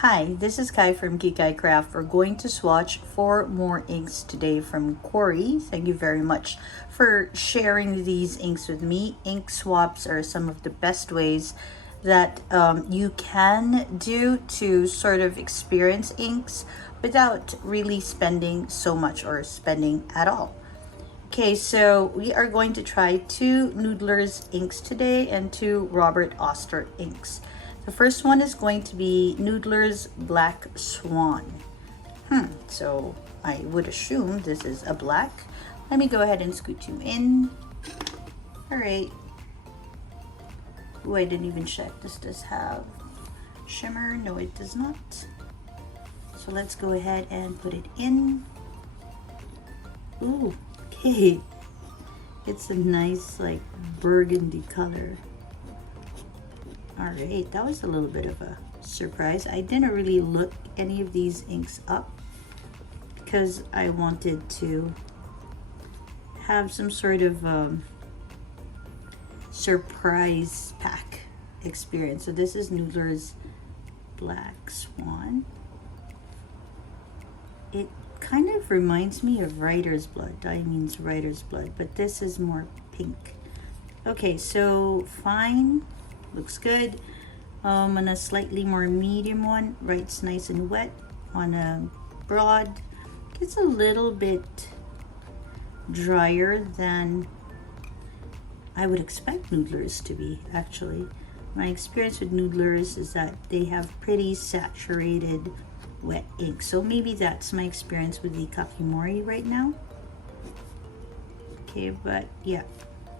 Hi, this is Kai from Kikai Craft. We're going to swatch 4 more inks today from Corey. Thank you very much for sharing these inks with me. Ink swaps are some of the best ways that you can do to sort of experience inks without really spending so much or spending at all. Okay, so we are going to try 2 Noodlers inks today and 2 Robert Oster inks. The first one is going to be Noodler's Black Swan. So I would assume this is a black. Let me go ahead and scoot you in. All right. Oh, I didn't even check. This does have shimmer. No, it does not. So let's go ahead and put it in. Ooh, okay. It's a nice like burgundy color. All right, that was a little bit of a surprise. I didn't really look any of these inks up because I wanted to have some sort of surprise pack experience. So this is Noodler's Black Swan. It kind of reminds me of Writer's Blood. Dye means Writer's Blood, but this is more pink. Okay, so fine. Looks good. On a slightly more medium one, writes nice and wet. On a broad, gets a little bit drier than I would expect Noodlers to be, actually. My experience with Noodlers is that they have pretty saturated wet ink. So maybe that's my experience with the Kakimori right now. Okay, but yeah,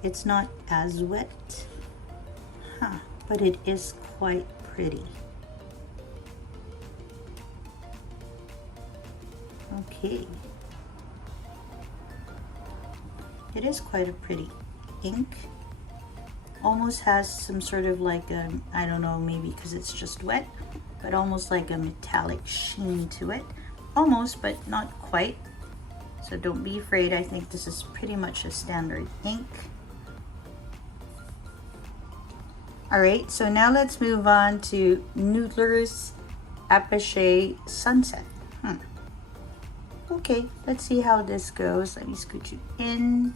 it's not as wet. But it is quite pretty. Okay. It is quite a pretty ink. Almost has some sort of like a, I don't know, maybe because it's just wet, but almost like a metallic sheen to it. Almost, but not quite. So don't be afraid. I think this is pretty much a standard ink. All right, so now let's move on to Noodler's Apache Sunset. Okay, let's see how this goes. Let me scoot you in.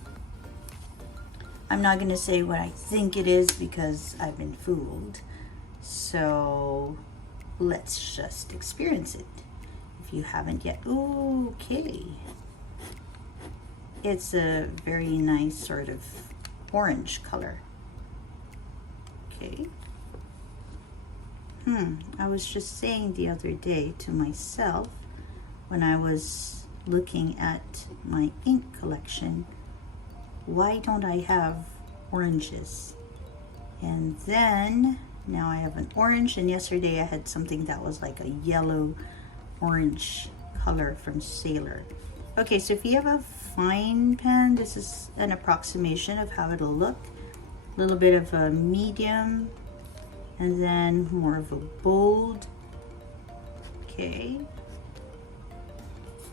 I'm not gonna say what I think it is because I've been fooled. So let's just experience it. If you haven't yet, okay. It's a very nice sort of orange color. Okay. I was just saying the other day to myself when I was looking at my ink collection, why don't I have oranges? And then now I have an orange, and yesterday I had something that was like a yellow orange color from Sailor. Okay, so if you have a fine pen, this is an approximation of how it'll look. A little bit of a medium and then more of a bold. Okay.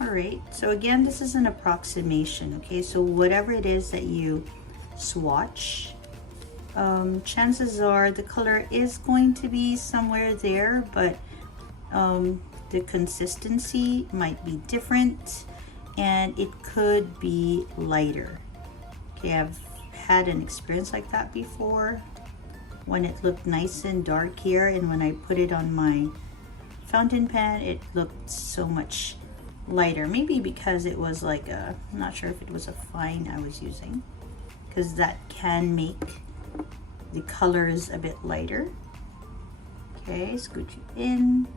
All right, so again, this is an approximation. Okay, so whatever it is that you swatch, chances are the color is going to be somewhere there, but the consistency might be different and it could be lighter. Okay, I've had an experience like that before when it looked nice and dark here, and when I put it on my fountain pen it looked so much lighter. Maybe because it was like a, I'm not sure if it was a fine I was using, because that can make the colors a bit lighter. Okay, scoot you in.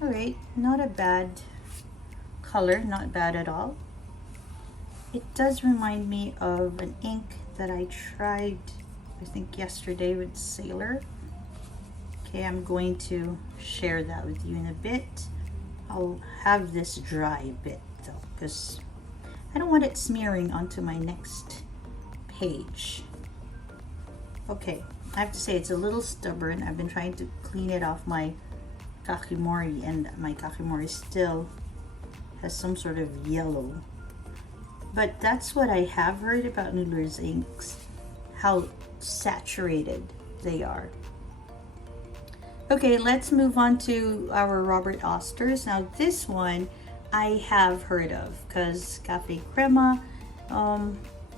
All right, not a bad color, not bad at all. It does remind me of an ink that I tried, I think yesterday with Sailor. Okay, I'm going to share that with you in a bit. I'll have this dry a bit though, because I don't want it smearing onto my next page. Okay, I have to say it's a little stubborn. I've been trying to clean it off my Kakimori, and my Kakimori still has some sort of yellow. But that's what I have heard about Noodler's inks, how saturated they are. Okay, let's move on to our Robert Osters. Now this one I have heard of because Café Crema,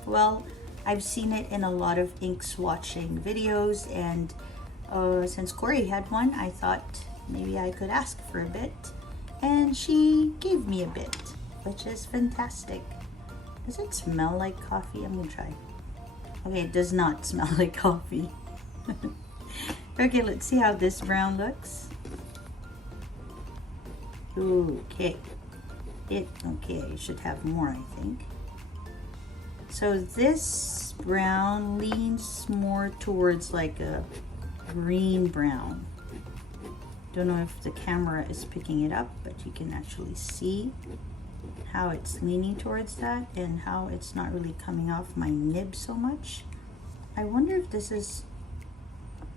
well, I've seen it in a lot of ink swatching videos, and since Corey had one, I thought maybe I could ask for a bit, and she gave me a bit, which is fantastic. Does it smell like coffee? I'm gonna try. Okay, it does not smell like coffee. Okay, let's see how this brown looks. Okay. Okay, you should have more, I think. So this brown leans more towards like a green brown. Don't know if the camera is picking it up, but you can actually see how it's leaning towards that and how it's not really coming off my nib so much. I wonder if this is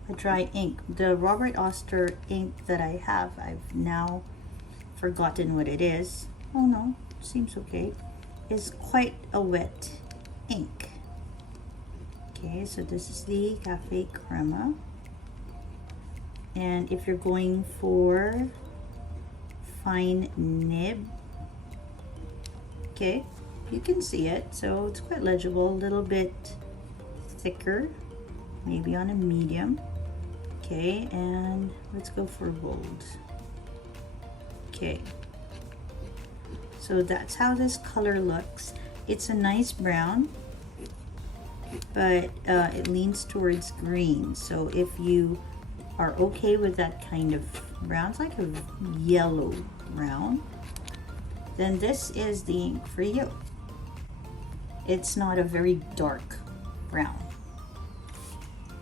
a dry ink. The Robert Oster ink that I have, I've now forgotten what it is. Oh no, seems okay. Is quite a wet ink. Okay, so this is the Café Crema. And if you're going for fine nib, okay, you can see it. So it's quite legible, a little bit thicker, maybe on a medium. Okay, and let's go for bold. Okay, so that's how this color looks. It's a nice brown, but it leans towards green. So if you are okay with that kind of brown, it's like a yellow brown, then this is the ink for you. It's not a very dark brown.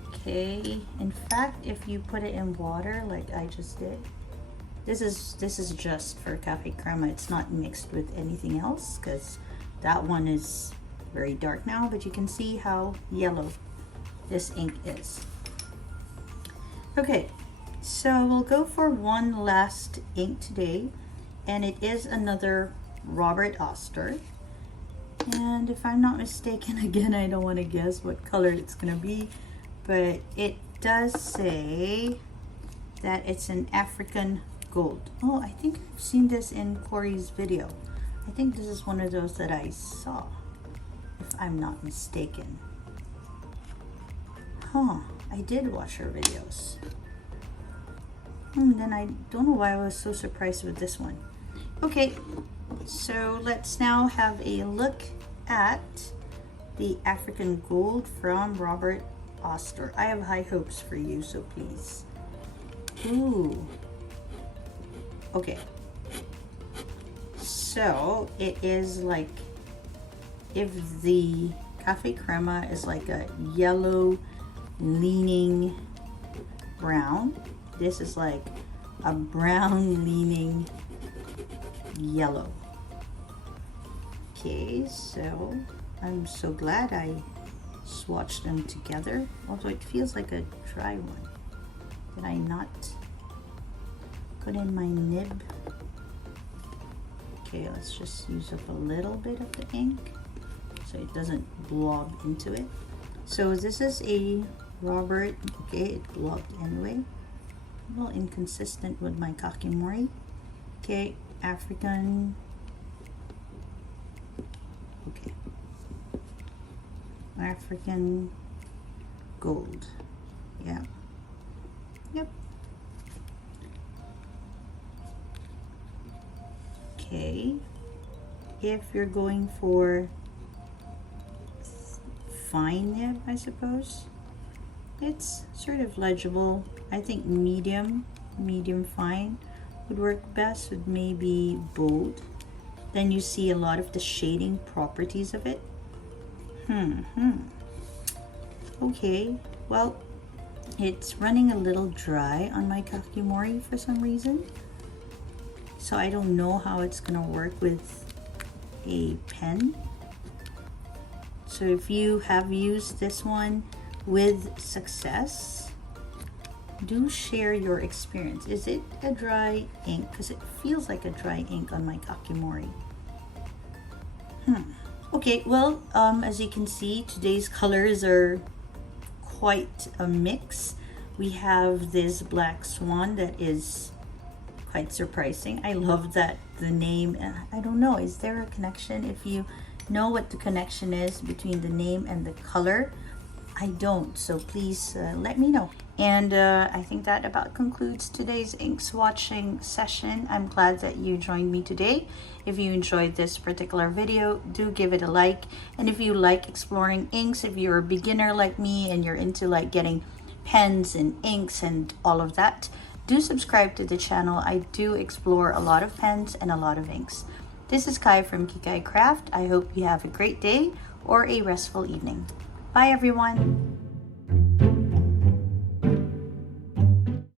Okay, in fact, if you put it in water like I just did, this is just for Café Crema. It's not mixed with anything else because that one is very dark now, but you can see how yellow this ink is. Okay, so we'll go for one last ink today, and it is another Robert Oster. And if I'm not mistaken, again, I don't want to guess what color it's gonna be, but it does say that it's an African gold. Oh, I think I've seen this in Corey's video. I think this is one of those that I saw, if I'm not mistaken. Huh, I did watch her videos. Then I don't know why I was so surprised with this one. Okay, so let's now have a look at the African gold from Robert Oster. I have high hopes for you, so please. Ooh. Okay. So it is like, if the Café Crema is like a yellow leaning brown, this is like a brown leaning yellow. Okay, so I'm so glad I swatched them together, although it feels like a dry one. Did I not put in my nib? Okay, let's just use up a little bit of the ink so it doesn't blob into it. So this is a Robert, okay, it blobbed anyway. A little inconsistent with my kakimori. Okay, African, okay, African gold, yeah, yep. Okay, if you're going for fine nib, I suppose, it's sort of legible. I think medium fine would work best with maybe bold. Then you see a lot of the shading properties of it. Okay, well, it's running a little dry on my kakimori for some reason. So I don't know how it's gonna work with a pen. So if you have used this one with success, do share your experience. Is it a dry ink? Because it feels like a dry ink on my kakimori. Okay, well, as you can see, today's colors are quite a mix. We have this black Swan that is quite surprising. I love that the name, I don't know, is there a connection? If you know what the connection is between the name and the color, I don't, so please let me know. And I think that about concludes today's ink swatching session. I'm glad that you joined me today. If you enjoyed this particular video, do give it a like. And if you like exploring inks, if you're a beginner like me and you're into like getting pens and inks and all of that, do subscribe to the channel. I do explore a lot of pens and a lot of inks. This is Kai from Kikai Craft. I hope you have a great day or a restful evening. Bye everyone.